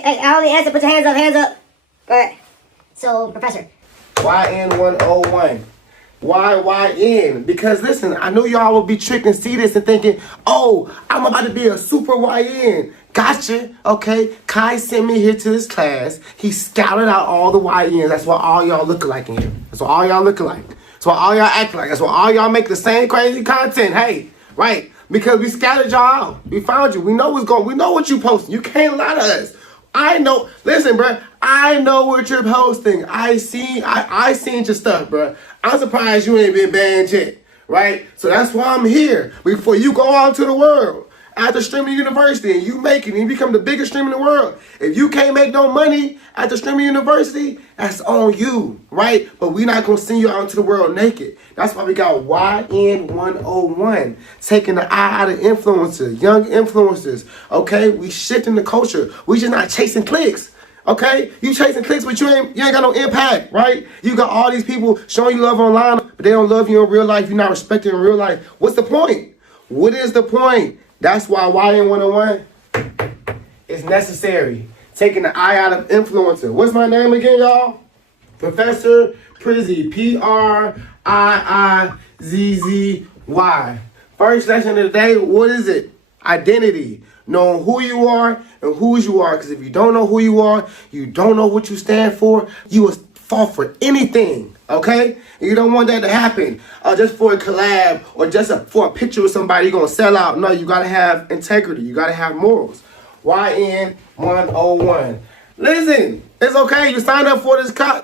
hey, I only answer. Put your hands up, hands up. Go ahead. So, Professor. YN101. Why YN? Because listen, I know y'all will be tricked and see this and thinking, oh, I'm about to be a super YN. Gotcha. Okay. Kai sent me here to this class. He scouted out all the YNs. That's what all y'all look like in here. That's what all y'all look like. That's what all y'all act like. That's what all y'all make the same crazy content. Hey, right? Because we scattered y'all out. We found you. We know what's going. We know what you posting. You can't lie to us. I know. Listen, bro. I know what you're posting. I seen your stuff, bro. I'm surprised you ain't been banned yet, right? So that's why I'm here. Before you go out to the world, after streaming university, and you make it, and you become the biggest streamer in the world. If you can't make no money after streaming university, that's on you, right? But we're not gonna send you out into the world naked. That's why we got YN101, taking the eye out of influencers, young influencers. Okay, we shifting the culture. We just not chasing clicks. Okay, you chasing clicks, but you ain't got no impact, right? You got all these people showing you love online, but they don't love you in real life. You're not respected in real life. What's the point? What is the point? That's why YN101 is necessary. Taking the eye out of influencer. What's my name again, y'all? Professor PRIIZZY. PRIIZZY. First lesson of the day, what is it? Identity. Knowing who you are and whose you are. Because if you don't know who you are, you don't know what you stand for, you will fall for anything, okay? And you don't want that to happen just for a collab or just for a picture with somebody you're going to sell out. No, you got to have integrity. You got to have morals. YN101. Listen, it's okay. You signed up for this class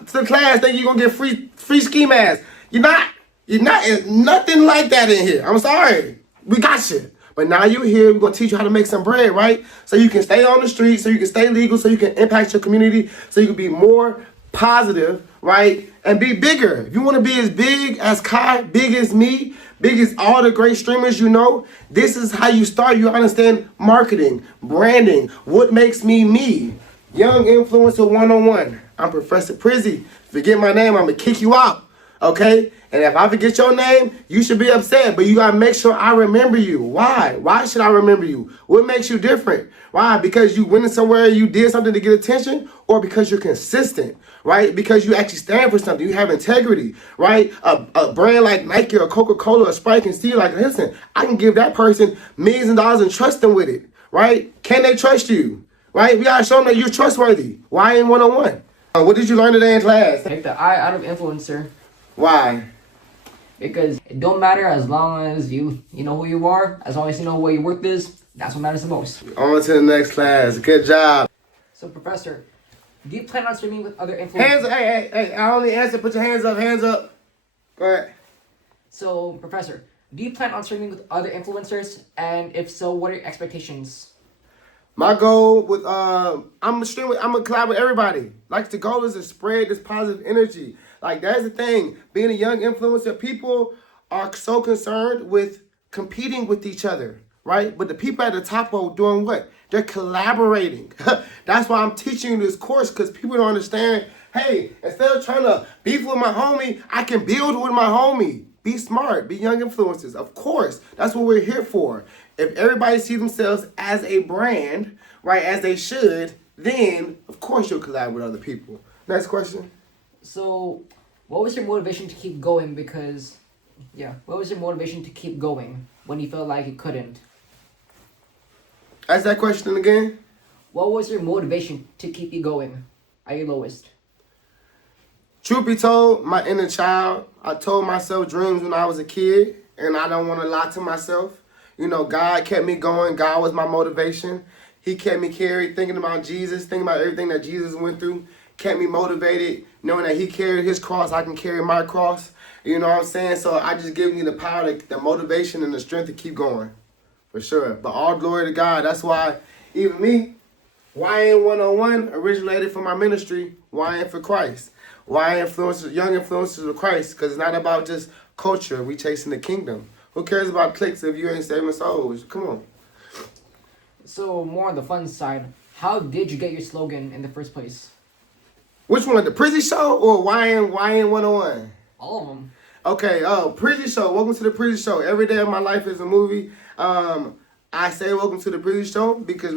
thinking you're going to get free ski masks. You're not. It's nothing like that in here. I'm sorry. We got you. But now you're here, we're going to teach you how to make some bread, right? So you can stay on the street, so you can stay legal, so you can impact your community, so you can be more positive, right? And be bigger. If you want to be as big as Kai, big as me, big as all the great streamers you know, this is how you start. You understand marketing, branding, what makes me me. Young Influencer 101. I'm Professor PRIIZZY. Forget my name, I'm going to kick you out, okay? And if I forget your name, you should be upset. But you got to make sure I remember you. Why? Why should I remember you? What makes you different? Why? Because you went somewhere and you did something to get attention? Or because you're consistent, right? Because you actually stand for something. You have integrity, right? A brand like Nike or Coca-Cola or Sprite can see like, listen, I can give that person millions of dollars and trust them with it, right? Can they trust you, right? We got to show them that you're trustworthy. Why in 101? What did you learn today in class? Take the eye out of influencer. Why? Because it don't matter as long as you know who you are, as long as you know where your worth is, that's what matters the most. On to the next class. Good job. So, Professor, do you plan on streaming with other influencers? Hands up, hey, I only answer, put your hands up. Go ahead. So, Professor, do you plan on streaming with other influencers? And if so, what are your expectations? My goal with, I'm gonna collab with everybody. Like the goal is to spread this positive energy. Like that's the thing, being a young influencer, people are so concerned with competing with each other, right? But the people at the top are doing what? They're collaborating. That's why I'm teaching you this course, because people don't understand, hey, instead of trying to beef with my homie, I can build with my homie. Be smart, be young influencers. Of course, that's what we're here for. If everybody sees themselves as a brand, right, as they should, then of course you'll collab with other people. Next question. So, what was your motivation to keep going? What was your motivation to keep going when you felt like you couldn't? Ask that question again. What was your motivation to keep you going at your lowest? Truth be told, my inner child, I told myself dreams when I was a kid, and I don't want to lie to myself. You know, God kept me going. God was my motivation. He kept me carried, thinking about Jesus, thinking about everything that Jesus went through. Kept me motivated, knowing that he carried his cross, I can carry my cross. You know what I'm saying? So I just give you the power, the motivation, and the strength to keep going. For sure. But all glory to God. That's why even me, YN101 originated from my ministry, YN for Christ. YN influencers, young influencers of Christ, because it's not about just culture. We chasing the kingdom. Who cares about clicks if you ain't saving souls? Come on. So more on the fun side, how did you get your slogan in the first place? Which one, the PRIIZZY Show or YN101? All of them. Okay, PRIIZZY Show. Welcome to the PRIIZZY Show. Every day of my life is a movie. I say welcome to the PRIIZZY Show because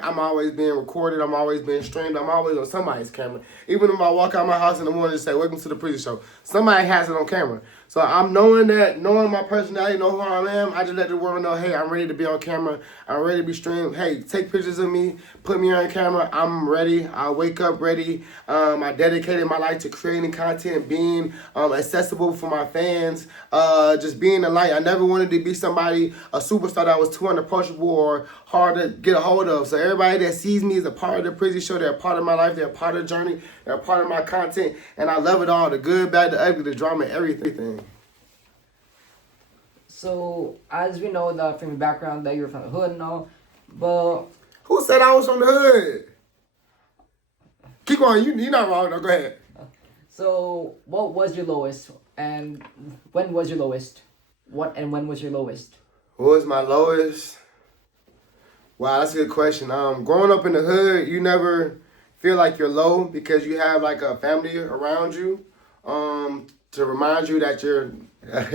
I'm always being recorded. I'm always being streamed. I'm always on somebody's camera. Even if I walk out my house in the morning and say welcome to the PRIIZZY Show, somebody has it on camera. So I'm knowing my personality, know who I am. I just let the world know, hey, I'm ready to be on camera. I'm ready to be streamed. Hey, take pictures of me, put me on camera. I'm ready. I wake up ready. I dedicated my life to creating content, being accessible for my fans, just being a light. I never wanted to be somebody, a superstar that was too unapproachable or hard to get a hold of. So everybody that sees me is a part of the PRIIZZY Show. They're a part of my life. They're a part of the journey. They're a part of my content. And I love it all, the good, bad, the ugly, the drama, everything. So, as we know from your background that you're from the hood and all, but... Who said I was from the hood? Keep going. You're not wrong, though. Go ahead. So, what was your lowest? And when was your lowest? What and when was your lowest? What was my lowest? Wow, that's a good question. Growing up in the hood, you never feel like you're low because you have like a family around you to remind you that you're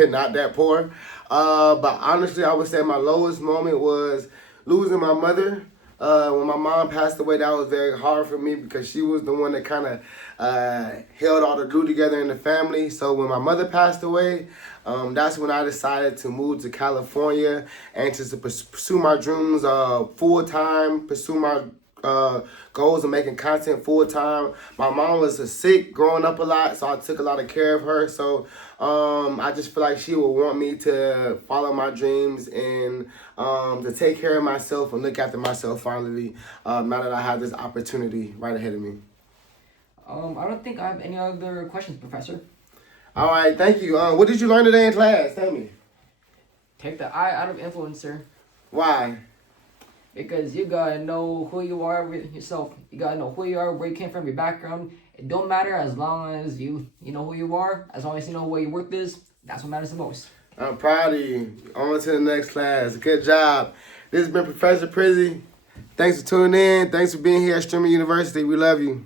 not that poor. But honestly, I would say my lowest moment was losing my mother. When my mom passed away, that was very hard for me because she was the one that kind of held all the glue together in the family. So when my mother passed away, that's when I decided to move to California and to pursue my dreams full time, pursue my goals of making content full time. My mom was sick growing up a lot, so I took a lot of care of her. So I just feel like she would want me to follow my dreams and to take care of myself and look after myself finally, now that I have this opportunity right ahead of me. I don't think I have any other questions, Professor. All right, thank you. What did you learn today in class? Tell me. Take the I out of influencer. Why? Because you gotta know who you are with yourself. You gotta know who you are, where you came from, your background. It don't matter as long as you know who you are. As long as you know what your worth is, that's what matters the most. I'm proud of you. On to the next class. Good job. This has been Professor PRIIZZY. Thanks for tuning in. Thanks for being here at Streaming University. We love you.